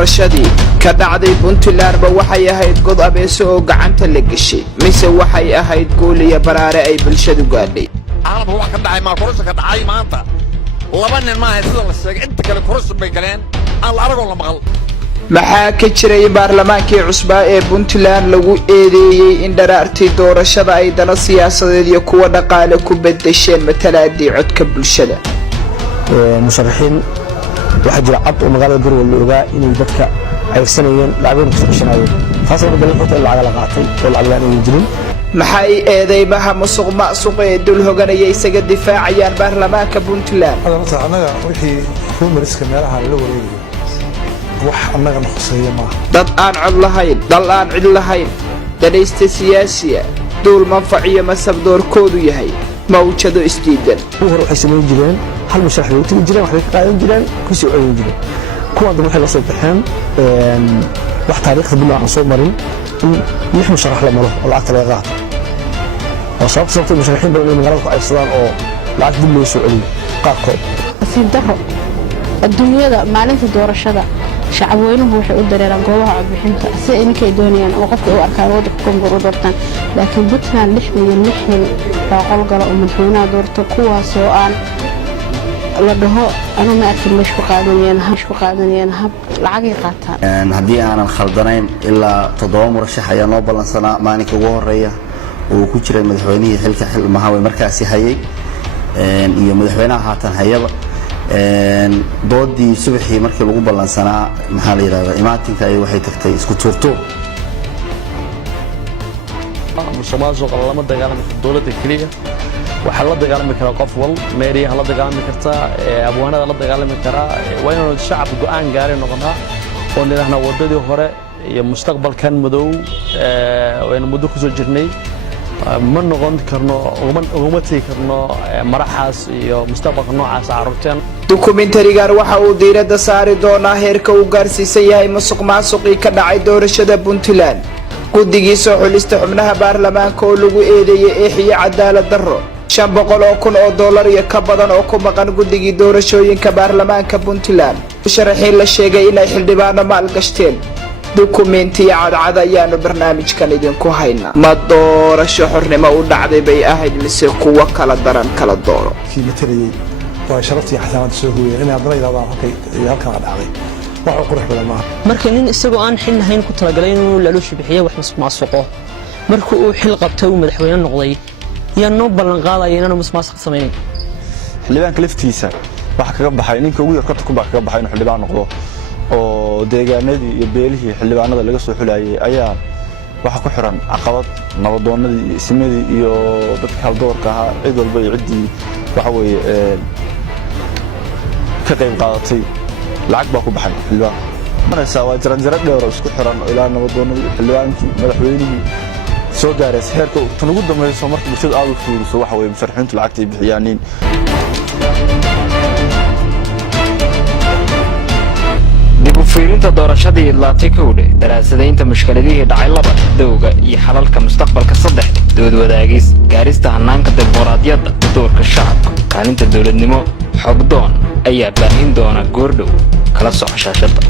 doorashadii ka dhacday Puntland ba waxay ahayd god abeeso oo gacanta la gashay mise waxay ahayd gool iyo baraare ay bulshadu gaadhay caalamka wax ka dhacay ma korso ka dhacay maanta laba nin ma hay sida la sheegay inta kale korso bay galeen aan la arago la maqal maxaa ka jiray baarlamaankii cusba ee Puntland lagu eedeeyay in dharaartii doorashada ay dana siyaasadeed iyo kuwa dhaqaale ku bedesheen matalaadii codka bulshada musharaxiin waxa jira cad oo magaalada Garowe la ogaa inay dadka aysanayeen lacag ku shaqeynayeen taasoo dalal xoogta lacag la qaatay oo lacag aan jirin maxay eedeymaha musuqmaasuq ee dul hoganaya isaga difaacayaan baarlamaanka Puntland anaga wixii rumoriska meelaha la wareegay wax anaga noqosay ma dad aan cod lahayn dal aan cid lahayn dadaysta siyaasiya dul manfaciyo masabdoorkoodu yahay mawjado isdiidan hore waxay sameeyeen jireen hal musharax oo tii jireen waxay ka qaadan jireen ku soo celin jireen kuwa dad waxay la soo baxeen wax taariikhda bilaa aan soo marin lix musharax la maro oo lacag laga qaato oo sababta musharaxiin badan magaalada ku aysadaan oo lacag dib loo soo celiyo qaarkood sidoo adduunyada maalinta doorashada shacabweynuhu waxay u dareeraan goobaha codbixinta si ay ninkay doonayaan oo qofka u arkaan waddanka Koonfur u doortaan laakiin Puntland 66 baa qolgala oo madaxweynaha doorto kuwaas oo aan la dhaho anu ma arkin meesh ku qaadanayeen hab lacag qaataan haddii aanan khaldanayn ilaa 7 murashax ayaa noo balansanaa maalinka ugu horeeya oo ku jiray madaxweynihii xilka Maxamed markaasi hayay iyo madaxweynaha haatan hayaba doodii subaxii markii lagu balansanaa maxaa la yiraahdaa imaatinka ay waxay tagtay isku tuurto musuqmaasuqa lama dagaalami dawladda kaliya waxa la dagaalami kara qof wal meeriyaha la dagaalami karta abwaanada la dagaalami kara waa inuu shacab go'aan gaari noqonaa oo leeyahay wadadii hore iyo mustaqbalkan madow oo muddo ku soo jirnay ma noqon karno uma tii karno maraxaas iyo mustaqbalka noocaas carruurteen dokumentarigan waxa uu diiradda saari doonaa heerka uu gaarsiisan yahay musuqmaasuqii ka dhacay doorashada Puntland guddigii soo xulista xubnaha baarlamaanka oo lagu eedeeyay eexiyo cadaalad darro $500,000 iyo ka badan oo ku maqan guddigii doorashooyinka baarlamaanka Puntland musharaxiin la sheegay inay xildhibaano maal gashteen dokumentiya cadcad ayaanu barnaamijkan idinku haynaa ma doorasho xornimo u dhacday bay ahayd mise kuwa kala daran kala dooro kii mataliyay waa sharaftii xasaanad soo hooyay in hadana yiraahdo halkan dhacday waxa qurux badan ma marka nin isagoo aan xil lahayn ku talagalay inuu la luush bixiyo wax musuqmaasuqo markuu uu xil qabtay uu madaxweyne noqday yaa noo ballan qaaday inaan musuqmaasuq sameeyay xildhibaanka laftiisa waxa kaga baxay ninka ugu yar ka kaga baxay inuu xildhibaan noqdo oo deegaanadii iyo beelihii xildhibaanada laga soo xulayay ayaa waxa ku xiran caqabad nabadoonadii ismadii iyo dadka hal doorka ahaa cid walba iyo cidii waxa weeye ka qayb qaadatay lacag baa ku baxay xildhibaan manaysa waa jaranjaro dheer oo isku xiran ilaa nabadoonadii xildhibaankii madaxweynihii soo gaaray heerka tan ugu dambeeyay marka bulshada aad u fiiriso waxa weeye musharaxiintu lacagtay bixiyaan fiirinta doorashadii idlaatay kowdhe daraasadaynta mushkiladihii dhacay laba dowga iyo xalalka mustaqbalka 3 dood wadaagis gaarista hanaanka dimuqraadiyadda doorka shacabka kaalinta dawladnimo xogdoon ayaa baahin doona goordhow kala soco shaashada